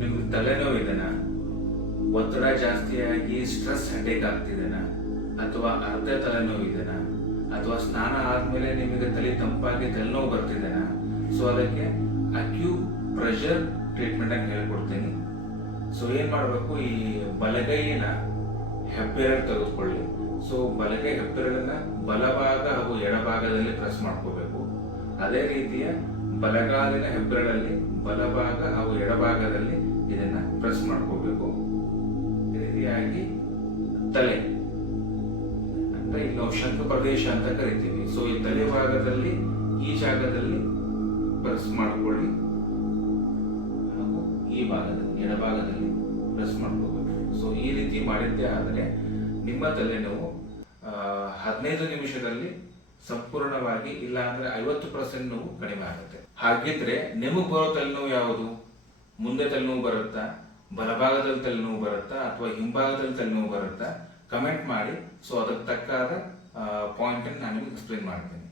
ನಿಮ್ಗೆ ತಲೆನೋವು ಇದೆನಾ, ಒತ್ತಡ ಜಾಸ್ತಿಯಾಗಿ ಸ್ಟ್ರೆಸ್ ಹೆಡೇಕ್ ಆಗ್ತಿದೆನಾ, ಅಥವಾ ಅರ್ಧ ತಲೆನೋವು ಇದೆನಾ, ಅಥವಾ ಸ್ನಾನ ಆದ್ಮೇಲೆ ನಿಮಗೆ ತಲೆ ತಂಪಾಗಿ ತಲೆನೋವು ಬರ್ತಿದೆನಾ? ಸೊ ಅದಕ್ಕೆ ಅಕ್ಯೂ ಪ್ರೆಷರ್ ಟ್ರೀಟ್ಮೆಂಟ್ ಆಗಿ ಹೇಳ್ಕೊಡ್ತೀನಿ. ಸೊ ಏನ್ ಮಾಡಬೇಕು, ಈ ಬಲಗೈನ ಹೆಬ್ಬೆರಳು ತೆಗೆದುಕೊಳ್ಳಿ. ಸೊ ಬಲಗೈ ಹೆಬ್ಬೆರಳನ್ನ ಬಲಭಾಗ ಹಾಗೂ ಎಡಭಾಗದಲ್ಲಿ ಪ್ರೆಸ್ ಮಾಡ್ಕೋಬೇಕು. ಅದೇ ರೀತಿಯ ಬಲಗಾಲಿನ ಹೆಬ್ಬೆರಳಲ್ಲಿ ಬಲಭಾಗ ಹಾಗೂ ಎಡಭಾಗದಲ್ಲಿ ಇದನ್ನ ಪ್ರೆಸ್ ಮಾಡ್ಕೋಬೇಕು. ಈ ರೀತಿಯಾಗಿ ತಲೆ ಅಂದ್ರೆ ಇಲ್ಲಿ ನಾವು ಶಂಕು ಪ್ರದೇಶ ಅಂತ ಕರಿತೀವಿ. ಸೊ ಈ ತಲೆ ಭಾಗದಲ್ಲಿ ಈ ಜಾಗದಲ್ಲಿ ಪ್ರೆಸ್ ಮಾಡ್ಕೊಳ್ಳಿ, ಹಾಗೂ ಈ ಭಾಗದಲ್ಲಿ ಎಡಭಾಗದಲ್ಲಿ ಪ್ರೆಸ್ ಮಾಡ್ಕೋಬೇಕು. ಸೊ ಈ ರೀತಿ ಮಾಡಿದ್ದೇ ಆದರೆ ನಿಮ್ಮ ತಲೆನೋವು 15 ನಿಮಿಷದಲ್ಲಿ ಸಂಪೂರ್ಣವಾಗಿ, ಇಲ್ಲ ಅಂದ್ರೆ 50% ನೋವು ಕಡಿಮೆ ಆಗುತ್ತೆ. ಹಾಗಿದ್ರೆ ನಿಮಗೆ ಬರೋ ತಲೆನೋವು ಯಾವುದು? ಮುಂದೆ ತಲೆನೋವು ಬರುತ್ತಾ, ಬಲಭಾಗದಲ್ಲಿ ತಲೆನೋವು ಬರುತ್ತಾ, ಅಥವಾ ಹಿಂಭಾಗದಲ್ಲಿ ತಲೆನೋವು ಬರುತ್ತಾ? ಕಮೆಂಟ್ ಮಾಡಿ. ಸೊ ಅದಕ್ಕೆ ತಕ್ಕಾದ ಪಾಯಿಂಟ್ ಅನ್ನು ನಾನು ನಿಮಗೆ ಎಕ್ಸ್ಪ್ಲೇನ್ ಮಾಡ್ತೀನಿ.